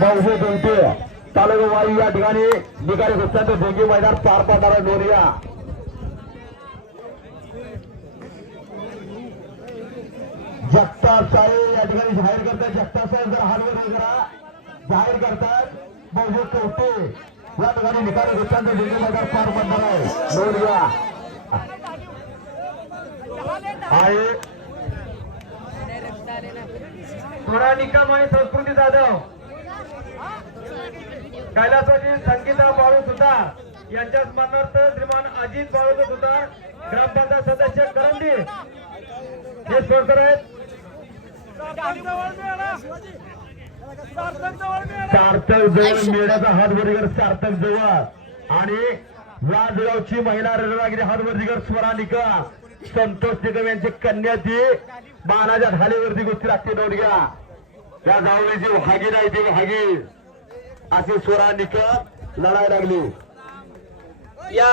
मौजे दोनते तालुका या ठिकाणी निकाली कुस्त्यांचं दोघी मैदान पार पडणार आहे नोरिया. जगताप साहेब या ठिकाणी जाहीर करतात. जगताप साहेब जर हालवर वगैरे जाहीर करतात. मौजे चौथे या ठिकाणी निकाली कुस्त्यांचं दोघी मैदान पार पडणार आहे. नोरिया. आहे. थोडा निकम आहे संस्कृती जाधव. कैलासवासी संगीता बाळू सुतार यांच्या स्मरणार्थ श्रीमान अजित बाळू सुतार ग्रामपंचायत सदस्य करंदी. हे स्पॉन्सर आहेत. सार्थक जवळ मेढ्याचा हात वरतीकर सार्थक जवळ. आणि राजगावची महिला रणरागिरी हात वरतीकर स्वरा निकम संतोष निकम यांची कन्या ती. बाणाच्या ढालीवरती गोष्टी लागते नवडग्या त्या जावळीची हागी नाही ती हागी अशी स्वरा निकम लढायला लागली. या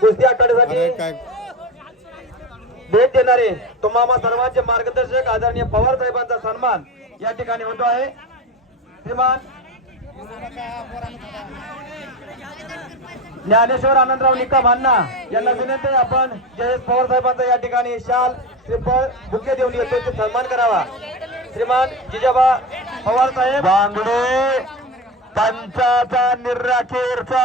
कुस्ती आखाड्यासाठी भेट देणारे तुम्हाला सर्वांचे मार्गदर्शक आदरणीय पवार साहेबांचा सन्मान या ठिकाणी होतो आहे. श्रीमान ज्ञानेश्वर आनंदराव निकम अण्णा यांना विनंती आहे आपण जयेश पवार साहेबांचा या ठिकाणी शाल श्रीफळ बुके देऊन येतो ते सन्मान करावा. श्रीमान जिजाबा पवार साहेब. बांगडे. पंचाचा निराखेरचा.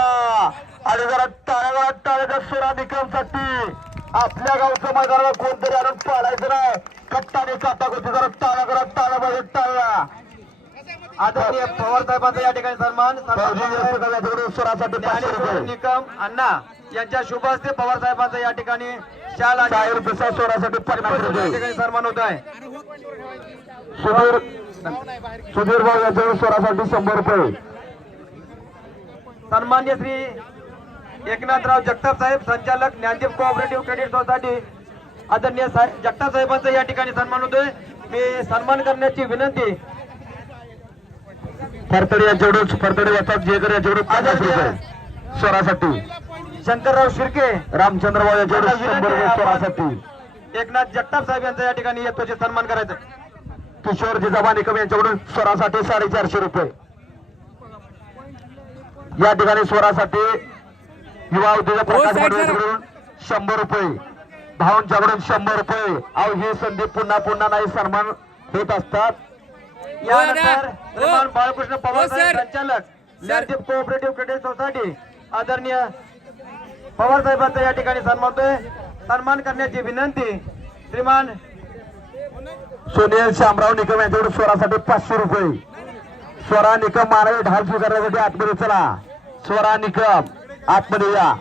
आणि जरा टाळ्या टाळ्याच्या सुरा निकमसाठी. आपल्या गावचं मैदानाला कोणतरी आणून पाळायचं नाही. कट्टाने काटा होती जरा टाळ्या करा टाळ्या पाहिजे टाळ्या आदरणीय पवार साहेबांचा या ठिकाणी सन्मान. निकम अण्णा यांच्या शुभ हस्ते पवार साहेबांचा या ठिकाणी शाल ठिकाणी सन्मान होत आहे सुधीर सुधीर भाऊ यांच्या स्वरासाठी शंभर रुपये. सन्मान्य श्री एकनाथराव जगताप साहेब संचालक ज्ञानदीप कोऑपरेटिव्ह क्रेडिट सोसायटी आदरणीय साहेब जगताप साहेबांचा या ठिकाणी सन्मान होतोय. मी सन्मान करण्याची विनंती फरतडे यांच्याकडून फरतडे वाचतात जे कर यांच्याकडून पन्नास रुपये. स्वरासाठी. शंकरराव शिर्के. रामचंद्र भाऊ यांच्याकडून शंभर रुपये स्वरासाठी. एकनाथ जगताप साहेब यांचा या ठिकाणी येतो सन्मान करायचं. किशोर जिजाबा निकम यांच्याकडून स्वरासाठी साडेचारशे रुपये. या ठिकाणी स्वरासाठी युवा उद्योजक प्रकाश यांच्याकडून शंभर रुपये भाऊंच्याकडून शंभर रुपये. अहो ही संधी पुन्हा पुन्हा नाही सन्मान होत असतात. यानंतर हो. श्रीमान बाळकृष्ण पवार हो. संचालक ज्ञानदीप कोऑपरेटिव्ह क्रेडिट सोसायटी आदरणीय पवार साहेबांचा या ठिकाणी सन्मान होतोय. सन्मान करण्याची विनंती श्रीमान सुनील शामराव निकम यांच्याकडून स्वरासाठी पाचशे रुपये. स्वरा निकम मानवी ढाल स्वीकारण्यासाठी आतमध्ये चला. स्वरा निकम आतमध्ये या.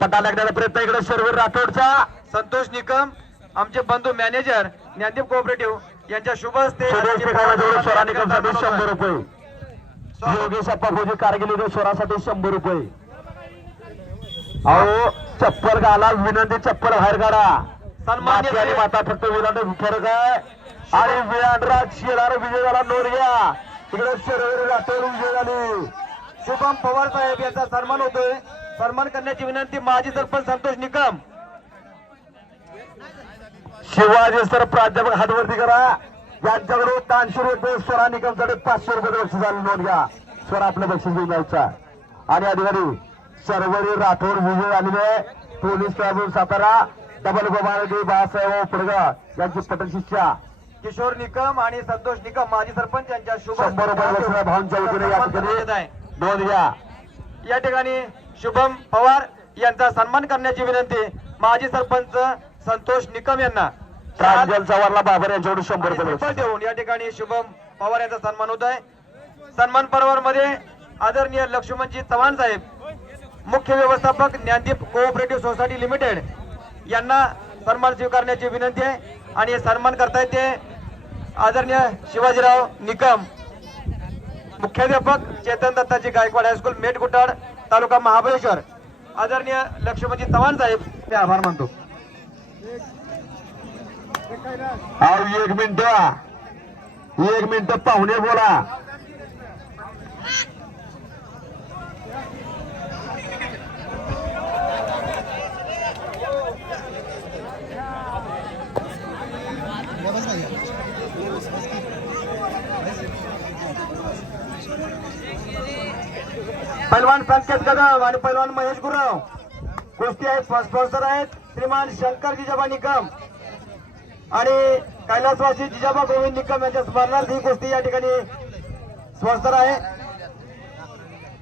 पटा लागण्याचा प्रयत्न इकडे शर्वीर राठोडचा. संतोष निकम आमचे बंधू मॅनेजर ज्ञानदीप कोऑपरेटिव्ह यांच्या शुभ हस्ते स्वरा निकमसाठी शंभर. रुपये. योगेश अप्पा फौजी कारगिल स्वरासाठी शंभर रुपये. अहो चप्पल घाला विनंती चप्पल बाहेर काढा. सन्मान्य माती आणि श्री- माता फक्त विराट फरक आहे आणि विराटराज शिरार विजय झाला नोरिया तिकडे शरवरी राठोड विजय झाली शुभम पवार साहेब यांचा सन्मान होतोय. सन्मान करण्याची विनंती माजी सरपंच संतोष निकम. शिवाजी सर प्राध्यापक हातवरती करा. यांच्याकडे तानशे रुपये स्वरा निकमसाठी पाचशे रुपये बक्षीस झाले नोंद घ्या. स्वरा आपलं बक्षीस घेऊन जायचा. आणि अधिकारी शर्वरी राठोड विजय झालेले पोलीस ट्रायब्युनल सातारा डबल गोबाळगी बाळासाहेब पडगा यांची पटशिष्या किशोर निकम आणि संतोष निकम माजी सरपंच यांच्या शुभ शंभर रुपये बक्षीस भाऊंच्या वतीने या येत. ठिकाणी नोंद घ्या या ठिकाणी शुभम पवार यांचा सन्मान करण्याची विनंती माजी सरपंच संतोष निकम यांना चव्हाणला बाबर यांच्याकडून शंभर. देऊन या ठिकाणी शुभम पवार यांचा सन्मान होत आहे सन्मान पर्वारमध्ये आदरणीय लक्ष्मणजी चव्हाण साहेब मुख्य व्यवस्थापक ज्ञानदीप कोऑपरेटिव्ह सोसायटी लिमिटेड यांना सन्मान स्वीकारण्याची विनंती आहे आणि हे सन्मान करतायत ते आदरणीय शिवाजीराव निकम मुख्याध्यापक चेतन दत्ताजी गायकवाड हायस्कूल मेटगुटाड तालुका महाबळेश्वर. आदरणीय लक्ष्मणजी चव्हाण साहेब ते आभार मानतो. एक मिनिट एक मिनिट पाहुणे बोला. पैलवान संकेत कदम आणि पैलवान महेश गुरव. कुस्ती आहेत स्पॉन्सर आहेत श्रीमान शंकर जिजाबा निकम. आणि कैलासवासी जिजाबा गोविंद निकम यांच्या स्मरणार्थ ही कुस्ती या ठिकाणी स्पॉन्सर आहे.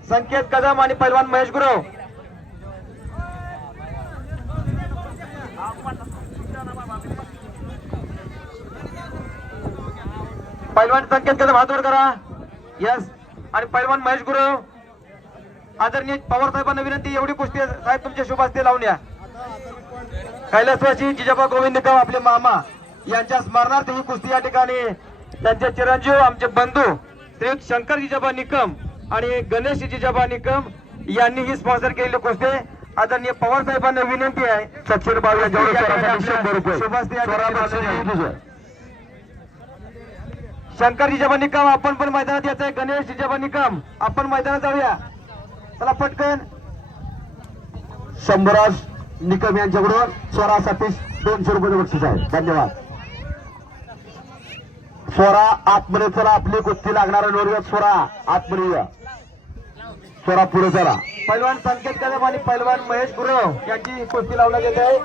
संकेत कदम आणि पैलवान महेश गुरव. पैलवान संकेत कदम हात वर करा. यस आणि पैलवान महेश गुरव. आदरणीय पवार साहेबांना विनंती एवढी कुस्ती आहे, साहेब तुमच्या शुभ हस्ते लावून या. कैलासवासी जिजाबा गोविंद निकम आपले मामा यांच्या स्मरणार्थ ही कुस्ती या ठिकाणी. त्यांचे चिरंजीव आमचे बंधू श्री शंकर जिजाबा निकम आणि गणेश जिजाबा निकम यांनी ही स्पॉन्सर केलेली कुस्ती. आदरणीय पवार साहेबांना विनंती आहे. तुझं. शंकर जिजाबा निकम आपण पण मैदानात यायचं आहे गणेश जिजाबा निकम आपण मैदानात जाऊया. चला पटकन. शंभराज निकम यांच्याकडून स्वरासाठी दोनशे रुपये बक्षीस आहे धन्यवाद. स्वरा आतमध्ये चला आपली कुस्ती लागणारा नोरव्यात स्वरा आतमध्ये स्वरा पुढे चला. पैलवान संकेत कदम आणि पैलवान महेश गुरव यांची कुस्ती लावण्यात येत. आहे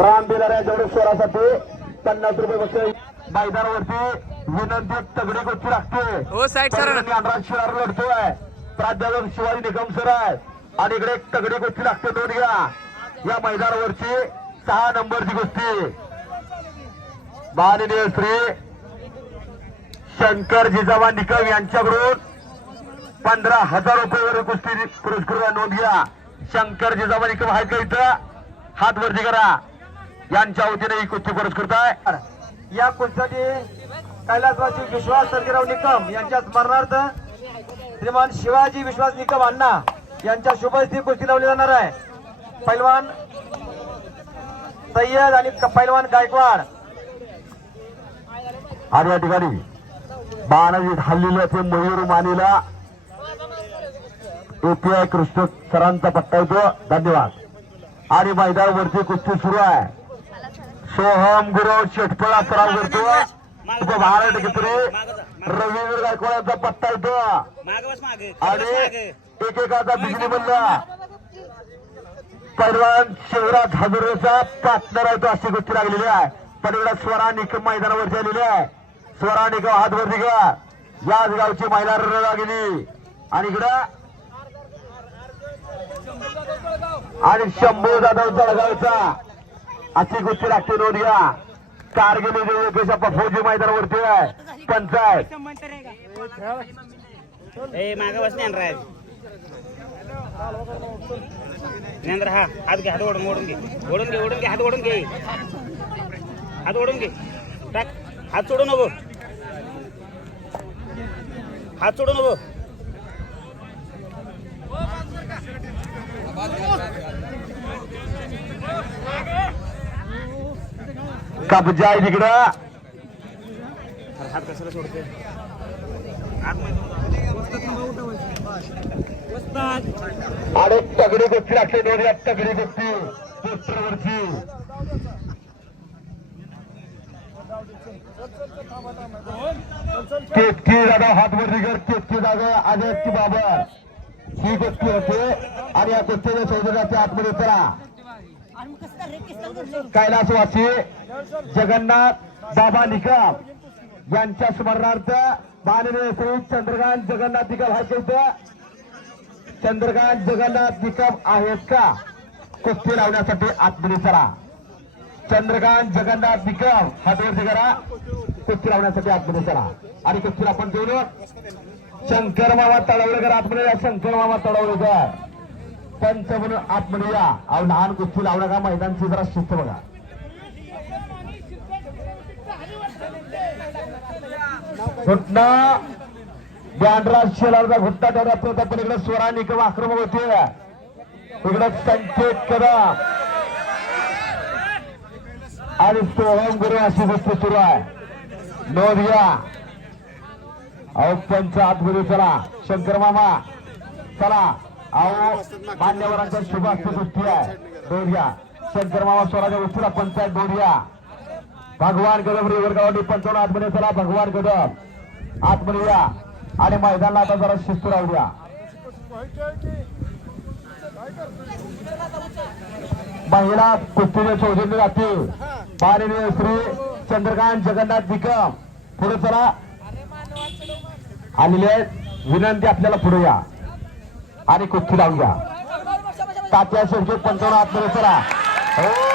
राम बिलार यांच्याकडे स्वरासाठी पन्नास रुपये बक्षीस मैदानावरती विनंती तगडी कुस्ती लागते. हो साईड सर अनुराज शिवार लढतोय. प्राध्यापक शिवाजी निकम सर आहे. आणि इकडे तगडी कुस्ती लागते नोंद घ्या. या मैदानावरची सहा नंबरची कुस्ती. माननीय श्री शंकर जिजाबा निकम यांच्याकडून पंधरा हजार रुपये कुस्ती पुरस्कार नोंद घ्या. शंकर जिजाबा निकम आहेत का इथं? हात वरती करा. यांच्या वतीने ही कुस्ती पुरस्कृत आहे या कुस्तीसाठी कैलासवासी विश्वास सर्जीराव निकम यांच्या स्मरणार्थ श्रीमान शिवाजी विश्वास निकम अण्णा यांच्या शुभस्ती कुस्ती लावली जाणार आहे. पैलवान सय्यद आणि पैलवान गायकवाड. आणि या ठिकाणी बाणाजी हल्लेलं ते मयूर मानेला एपीआय कृष्ण सरांचा पट्टा येतो. धन्यवाद. आणि मैदानावरती कुस्ती सुरू आहे. सोहम गुरव शेटपळा सराव करतो उभं महाराष्ट्र केसरी रवींद्र गायकवाडांचा पट्टा येतो. आणि एकेकाचा बिजली बंद पैलवान शिवराज हजारेचा पार्टनर आहे तो अशी गोष्टी लागलेली आहे. पलीकडे स्वरा निकम मैदानावरती आलेली आहे. स्वरा निकम हात वरती घ्या याच गावची महिला रणरागिनी आणि इकडं आणि शंभू जाधव जळगावचा. अशी गोष्टी लागते नोंद घ्या कारगिल फौजी मैदानावरती आहे. पंचायत माग बस ज्ञानराज ज्ञानरा हा हात घे हात ओढून ओढून घे. ओढून घे ओढून घे हात ओढून घे. हात ओढून घे. टाक. हात सोडू नको. हात सोडू नको. कब्जा आहे तिकडं. अरे तगडी गोष्टी लागते दोन या तगडी गोष्टी पोस्टरवरची. केतकी दादा हात वरती कर केतकी दादा अजय की बाबर. ही गोष्टी होते. आणि या गोष्टीच्या सौदर्याच्या आतमध्ये चला कैलासवासी जगन्नाथ बाबा निकम यांच्या स्मरणार्थ माननीय श्री चंद्रकांत जगन्नाथ निकम हा चंद्रकांत जगन्नाथ निकम आहेत का? कुस्ती लावण्यासाठी आतमध्ये चला. चंद्रकांत जगन्नाथ निकम हातवरती करा. कुस्ती लावण्यासाठी आतमध्ये चला. आणि कुस्तीला आपण देऊन शंकर मामा तळवलेकर आतमध्ये या शंकर मामा तळवलेकर पंच म्हणून आतमध्ये या अहो लहान गोष्टी लावला का मैदानची जरा शिस्त बघा. घुटना. बँड्रा शेलारचा घुट्टा ठरत होता पण इकडे स्वरा निकम आक्रमक होते इकडे संकेत करा. आणि सोहम गुरु अशी गोष्ट सुरू आहे. नोंद घ्या. अहो पंच आतमध्ये चला. शंकर मामा चला. अहो मान्यवरांच्या शुभ गोष्टी आहे. नोंद शंकर मामा स्वराजा उशिरा पंचायत बोरिया भगवान गदम रेवरगावडी पंचावन्न आतमध्ये चला भगवान गदम. आतमध्ये या. आणि मैदानाला आता जरा शिस्त राहू द्या. महिला कुस्तीने शोधले जातील. माननीय श्री चंद्रकांत जगन्नाथ निकम. पुढे चला. आलेले आहेत. विनंती आपल्याला पुढे या. आणि कुस्ती लावूया तात्या शेवटी पंचावन्न आतमध्ये चला हो.